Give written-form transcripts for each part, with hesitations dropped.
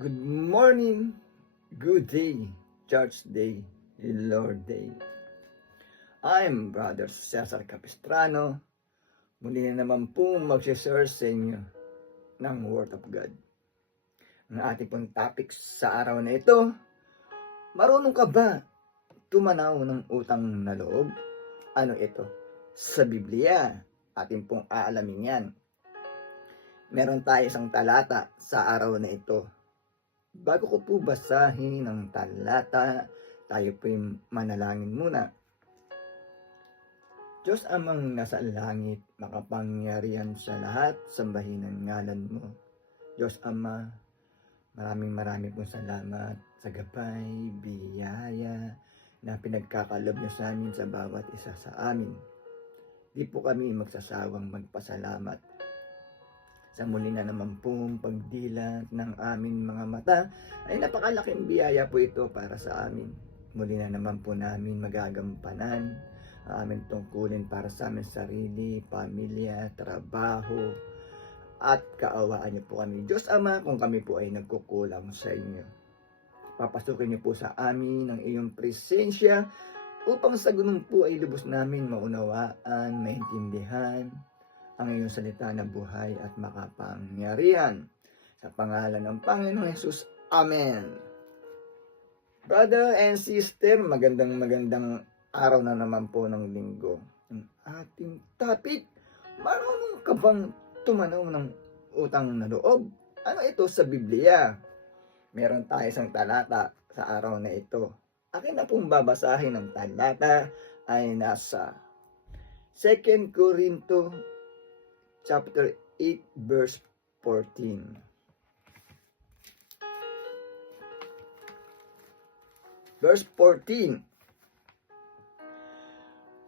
Good morning, good day, church day, Lord day. I'm Brother Cesar Capistrano. Muli na naman po mag-share sa inyo ng Word of God. Ang ating pong topic sa araw na ito, marunong ka ba tumanaw ng utang na loob? Ano ito? Sa Biblia, ating pong aalamin yan. Meron tayo isang talata sa araw na ito. Bago ko po basahin ang talata, tayo po'y manalangin muna. Diyos amang nasa langit, makapangyarihan sa lahat, sambahin ang ngalan mo. Diyos Ama, maraming pong salamat sa gabay, biyaya na pinagkakalob niyo sa amin sa bawat isa sa amin. Di po kami magsasawang magpasalamat sa muli na naman pong pagdilat ng aming mga mata ay napakalaking biyaya po ito para sa amin. Muli na naman po namin magagampanan ang aming tungkulin para sa aming sarili, pamilya, trabaho, at kaawaan niyo po kami. Diyos Ama, kung kami po ay nagkukulang sa inyo, papasukin niyo po sa amin ang iyong presensya upang sa ganun po ay lubos namin maunawaan, maintindihan ang iyong salita na buhay at makapangyarihan. Sa pangalan ng Panginoong Hesus. Amen. Brother and sister, magandang araw na naman po ng linggo. Ang ating topic, marunong ka bang tumanaw ng utang na loob? Ano ito sa Biblia? Meron tayo isang talata sa araw na ito. Akin na pong babasahin ang talata ay nasa 2 Corinto chapter 8 verse 14. Verse 14.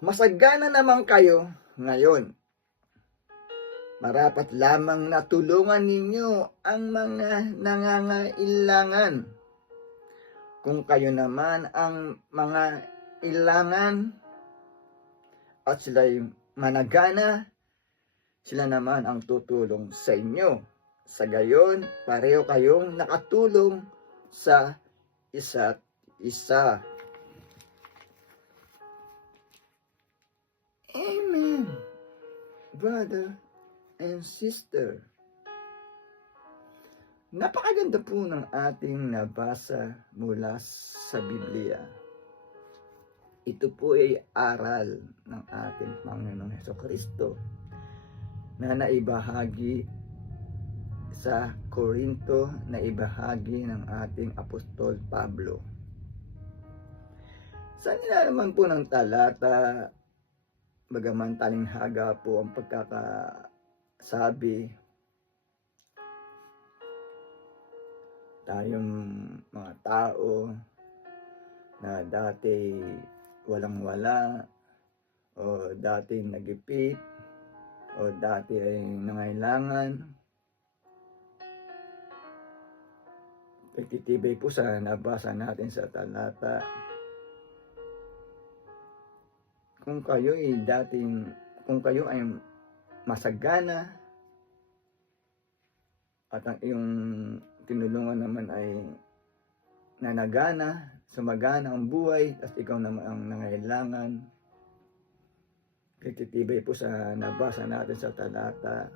Masagana naman kayo ngayon. Marapat lamang na tulungan ninyo ang mga nangangailangan. Kung kayo naman ang mga ilangan at sila'y managana, sila naman ang tutulong sa inyo. Sa gayon, pareho kayong nakatulong sa isa't isa. Amen, brother and sister. Napakaganda po ng ating nabasa mula sa Biblia. Ito po ay aral ng ating Panginoong Hesukristo na naibahagi sa Korinto, naibahagi ng ating Apostol Pablo. Sa nilalaman po ng talata, bagaman talinghaga po ang pagkakasabi, tayong mga tao na dati walang-wala o dati nagipit o dati ay nangailangan, nagtitibay po sa nabasa natin sa talata. Kung kayo ay masagana at ang iyong tinulungan naman ay nanagana, sumagana ang buhay, at ikaw naman ang nangailangan, nagtitibay po sa nabasa natin sa talata,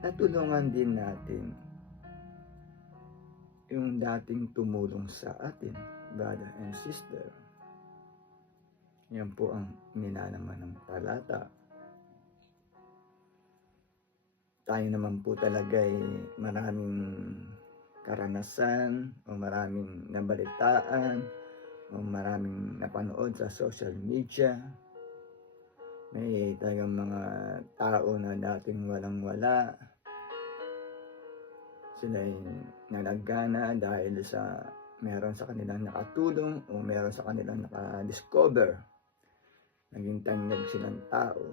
natulungan din natin yung dating tumulong sa atin, brother and sister. Yan po ang nilalaman ng talata. Tayo naman po talaga ay maraming karanasan o maraming nabalitaan o maraming napanood sa social media. May talagang mga tao na dating walang-wala. Sila'y nalagana dahil sa meron sa kanilang nakatulong o meron sa kanilang nakadiscover. Naging tanyag silang tao.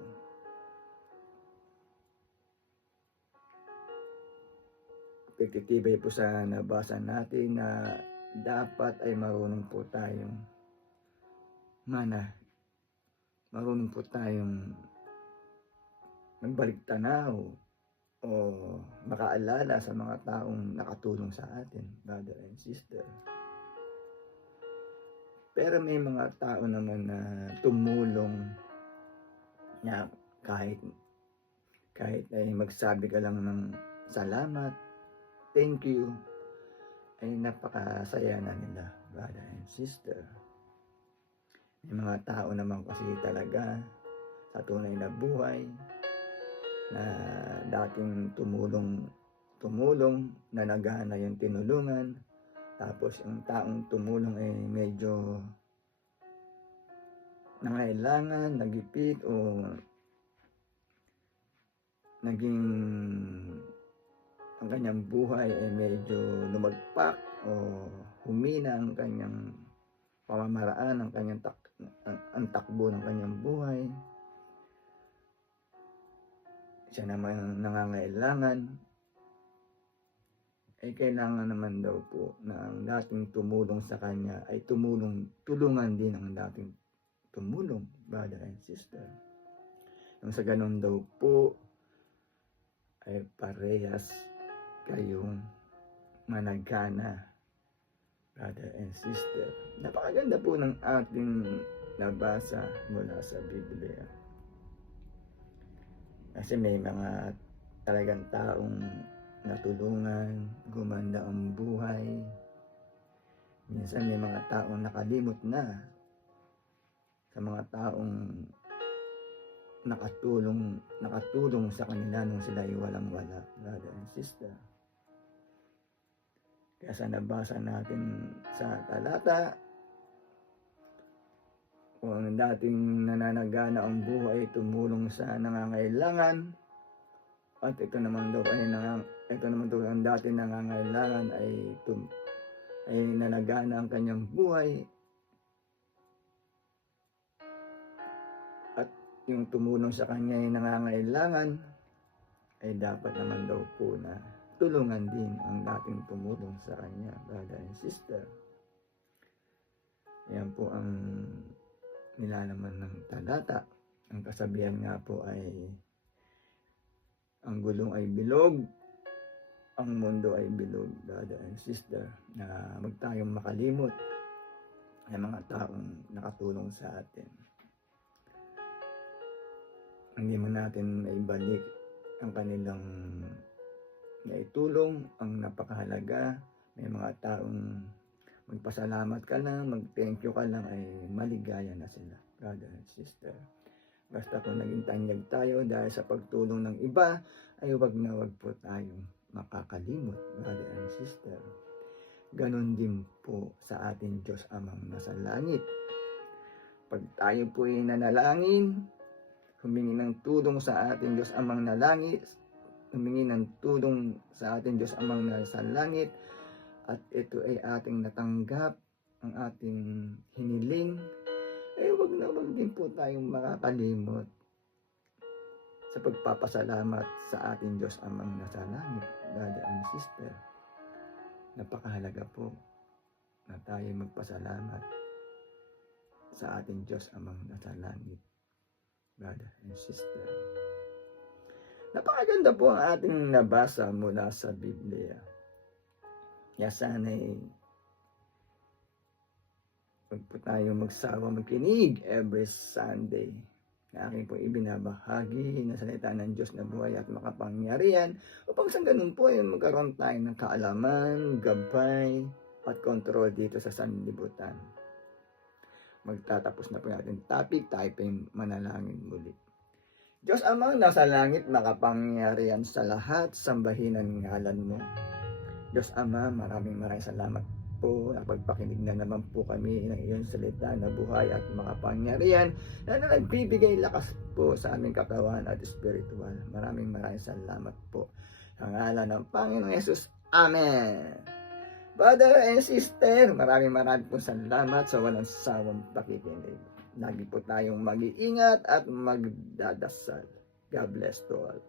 Pagtitibay po sa nabasa natin na dapat ay marunong po tayong marunong po tayong magbalik tanaw o makaalala sa mga taong nakatulong sa atin, brother and sister. Pero may mga tao naman na tumulong na kahit ay magsabi ka lang ng salamat, thank you, ay napakasaya na nila, brother and sister. May mga tao naman kasi talaga sa tunay na buhay na dating tumulong na nagana yung tinulungan, tapos yung taong tumulong ay medyo nangailangan, nagipit o naging ang kanyang buhay ay medyo lumagpak o humina ang kanyang pamamaraan, ang kanyang ang takbo ng kanyang buhay. Siya naman nangangailangan, ay kailangan naman daw po na ang dating tumulong sa kanya ay tulungan din ang dating tumulong, brother and sister. Nang sa ganun daw po ay parehas kayong managana, brother and sister. Napakaganda po ng ating nabasa mula sa Biblia. Kasi may mga talagang taong natulungan, gumanda ang buhay. Minsan may mga taong nakalimot na sa mga taong nakatulong sa kanila nung sila ay walang-wala, brother and sister. Kaya sa nabasa natin sa talata, kung dating nananagana ang buhay, tumulong sa nangangailangan, at ito naman daw ang dating nangangailangan ay nanagana ang kanyang buhay, at yung tumulong sa kanya ay nangangailangan, ay dapat naman daw po na tulungan din ang dating tumulong sa kanya, brother and sister. Yan po ang nilalaman ng talata. Ang kasabihan nga po ay ang gulong ay bilog, ang mundo ay bilog, brother and sister, na wag tayong makalimot ng mga taong nakatulong sa atin. Hindi man natin maibalik ang kanilang naitulong, ang napakahalaga. May mga taong magpasalamat ka lang, mag-thank you ka lang, ay maligaya na sila, brother and sister. Basta kung naging tanyag tayo dahil sa pagtulong ng iba, ay wag na wag po tayong makakalimot, brother and sister. Ganon din po sa ating Diyos Amang nasa langit. Pag tayo po ay nanalangin, humingi ng tulong sa ating Diyos Amang na langit, humingi ng tulong sa ating Diyos Amang nasa langit, at ito ay ating natanggap, ang ating hiniling, ay wag na wag din po tayong makakalimot sa pagpapasalamat sa ating Diyos Amang nasa langit, brother and sister. Napakahalaga po na tayo magpasalamat sa ating Diyos Amang nasa langit, brother and sister. Napakaganda po ang ating nabasa mula sa Biblia. Kaya sana'y huwag po tayo magsawa makinig every Sunday na aking po ibinabahagi na salita ng Diyos na buhay at makapangyarihan, upang sa ganun po ay magkaroon tayo ng kaalaman, gabay at kontrol dito sa sanlibutan. Magtatapos na po natin topic, tayo pa yung manalangin muli. Diyos Amang nasa langit, makapangyarihan sa lahat, sambahin ang ngalan mo. Diyos Ama, maraming salamat po na pagpakinig na naman po kami ng iyong salita na buhay at makapangyarihan na nagbibigay lakas po sa aming katawan at spiritual. Maraming salamat po. Sa ngalan ng Panginoong Yesus. Amen. Brother and sister, maraming po salamat sa walang sawang pakikinig. Lagi po tayong mag-iingat at magdadasal. God bless to all.